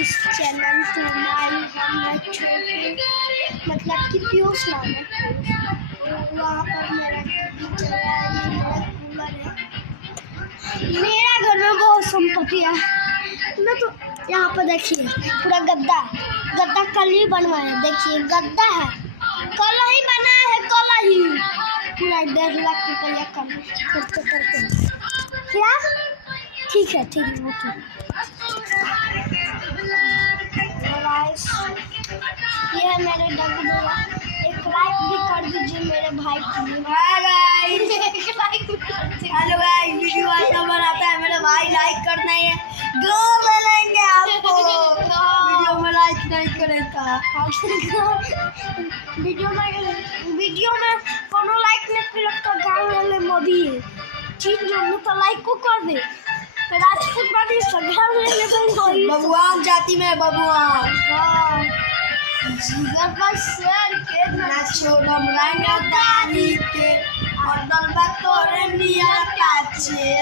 इस channel to my मतलब कि पीयूष नाम है। वहाँ पर मेरा टीवी चल रहा है, ये मेरा कूलर है। मेरा घर में बहुत संपत्ति है ना। तो यहाँ पर देखिए पूरा गद्दा कल ही बनवाया। देखिए गद्दा है, कल ही बना है, कल ही पूरा 1.5 लाख रुपया कल खर्च करके। क्या ठीक है ओके। ये है मेरे डब्बू भैया, एक लाइक भी कर दीजिए मेरे भाई के लिए। हेलो गाइस, वीडियो अच्छा बनाता है मेरा भाई, लाइक करना है, गोल ले लेंगे आपको। वीडियो में लाइक नहीं करेगा, वीडियो में कोनो लाइक नहीं करेगा, गाँव वाले मोदी चीज जो तो लाइक को कर दे। राजपूत बाटी सगाव ले ले बबुआन जाति में बबुआन जिगर पर सर के ना छोड़म रंगदारी के और दलबा तोरे मिया काचे